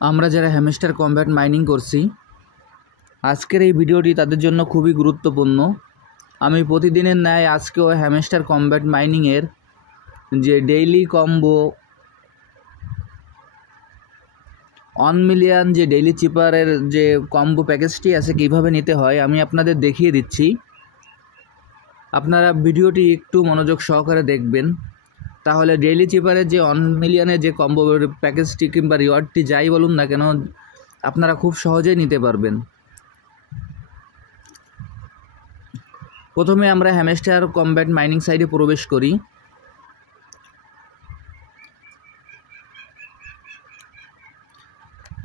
আমরা যারা hamster combat mining করছি, আজকের এই ভিডিওটি তাদের জন্য খুবই গুরুত্বপূর্ণ। আমি প্রতিদিনের ন্যায় আজকেও হ্যামস্টার কমব্যাট মাইনিংয়ের যে ডেইলি কম্বো 1 মিলিয়ন যে ডেইলি চিপারের যে কম্বো প্যাকেজটি আছে কীভাবে নিতে হয় আমি আপনাদের দেখিয়ে দিচ্ছি। আপনারা ভিডিওটি একটু মনোযোগ সহকারে দেখবেন, তাহলে ডেইলি চিপারের যে 1 মিলিয়নের যে কম্বো প্যাকেজটি কিংবা রিওয়ার্ডটি যাই বলুন না কেন আপনারা খুব সহজেই নিতে পারবেন। প্রথমে আমরা হ্যামস্টার কমব্যাট মাইনিং সাইটে প্রবেশ করি।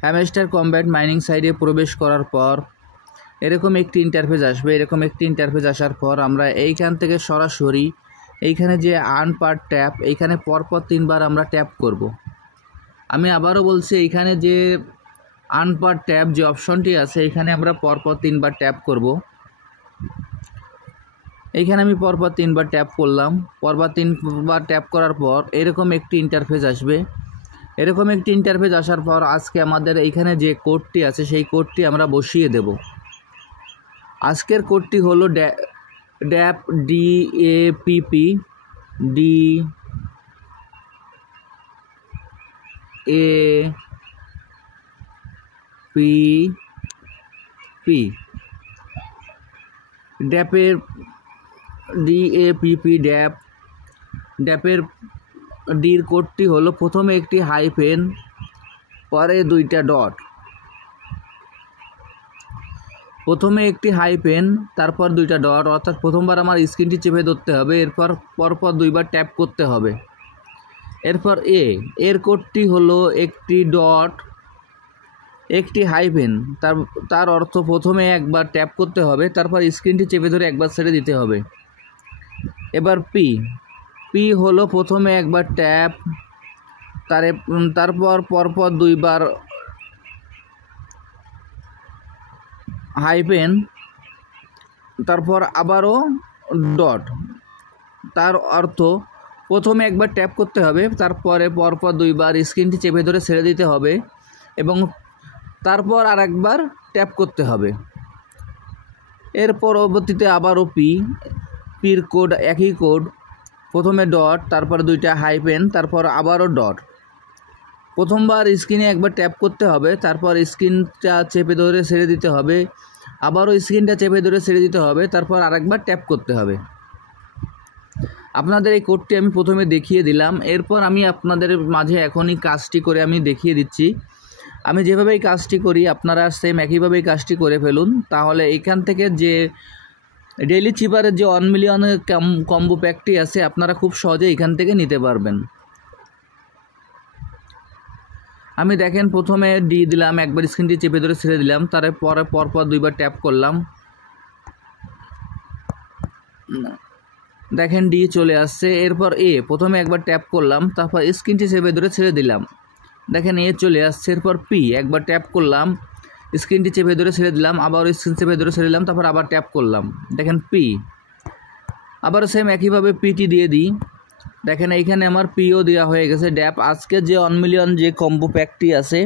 হ্যামস্টার কমব্যাট মাইনিং সাইটে প্রবেশ করার পর এরকম একটি ইন্টারফেস আসবে। এরকম একটি ইন্টারফেস আসার পর আমরা এইখান থেকে সরাসরি এইখানে যে আর্ন পার ট্যাপ, এইখানে পরপর 3 বার আমরা ট্যাপ করব। আমি আবারও বলছি, এইখানে যে আর্ন পার ট্যাপ যে অপশনটি আছে এইখানে আমরা পরপর 3 বার ট্যাপ করব। এইখানে আমি পরপর 3 বার ট্যাপ করলাম। পরপর 3 বার ট্যাপ করার পর এরকম একটি ইন্টারফেস আসবে। এরকম একটি ইন্টারফেস আসার পর আজকে আমাদের এইখানে যে কোডটি আছে সেই কোডটি আমরা বসিয়ে দেব। আজকের কোডটি হলো DAP DAPP DAPের ডির কোডটি হলো প্রথমে একটি হাইফেন, পরে 2টা ডট। প্রথমে একটি হাইফেন, তারপর 2টা ডট, অর্থাৎ প্রথমবার আমার স্ক্রিনটি চেপে ধরতে হবে, এরপর পরপর 2 বার ট্যাপ করতে হবে। এরপর এর কোডটি হলো একটি ডট, একটি হাইফেন, তার অর্থ প্রথমে একবার ট্যাপ করতে হবে, তারপর স্ক্রিনটি চেপে ধরে একবার ছেড়ে দিতে হবে। এবার পি হলো প্রথমে একবার ট্যাপ, তারপর পরপর 2 বার হাইফেন, তারপর আবারও ডট। তার অর্থ প্রথমে একবার ট্যাপ করতে হবে, তারপরে পরপর 2 বার স্ক্রিনটি চেপে ধরে ছেড়ে দিতে হবে এবং তারপর আরেকবার ট্যাপ করতে হবে। এর পরবর্তীতে আবারও পির কোড একই কোড, প্রথমে ডট, তারপর 2টা হাইফেন, তারপর আবারও ডট। প্রথমবার স্ক্রিনে একবার ট্যাপ করতে হবে, তারপর স্ক্রিনটা চেপে ধরে ছেড়ে দিতে হবে, আবারও স্ক্রিনটা চেপে ধরে ছেড়ে দিতে হবে, তারপর আরেকবার ট্যাপ করতে হবে। আপনাদের এই কোডটি আমি প্রথমে দেখিয়ে দিলাম। এরপর আমি আপনাদের মাঝে এখনই কাজটি করে আমি দেখিয়ে দিচ্ছি। আমি যেভাবে এই কাজটি করি আপনারা সেম একইভাবেই কাজটি করে ফেলুন, তাহলে এইখান থেকে যে ডেইলি চিপারের যে 1 মিলিয়নের কম্বো প্যাকটি আছে আপনারা খুব সহজে এখান থেকে নিতে পারবেন। আমি দেখেন প্রথমে দিলাম, একবার স্ক্রিনটি চেপে ধরে ছেড়ে দিলাম, তারপরে পরপর 2 বার ট্যাপ করলাম, দেখেন চলে আসছে। এরপর প্রথমে একবার ট্যাপ করলাম, তারপর স্ক্রিনটি চেপে ধরে ছেড়ে দিলাম, দেখেন চলে আসছে। এরপর একবার ট্যাপ করলাম, স্ক্রিনটি চেপে ধরে ছেড়ে দিলাম, আবার স্ক্রিন চেপে ধরে ছেড়ে দিলাম, তারপর আবার ট্যাপ করলাম, দেখেন আবার সেম একইভাবে পিটি দিয়ে দিই। দেখেন এইখানে আমার পিও দেওয়া হয়ে গেছে। ড্যাপ আজকে যে 1 মিলিয়ন যে কম্বো প্যাকটি আছে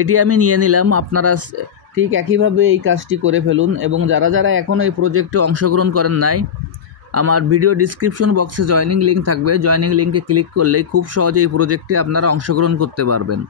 এটি আমি নিয়ে নিলাম। আপনারা ঠিক একইভাবে এই কাজটি করে ফেলুন এবং যারা এখনও এই প্রজেক্টে অংশগ্রহণ করেন নাই, আমার ভিডিও ডিসক্রিপশন বক্সে জয়েনিং লিঙ্ক থাকবে, জয়েনিং লিঙ্কে ক্লিক করলেই খুব সহজে এই প্রজেক্টে আপনারা অংশগ্রহণ করতে পারবেন।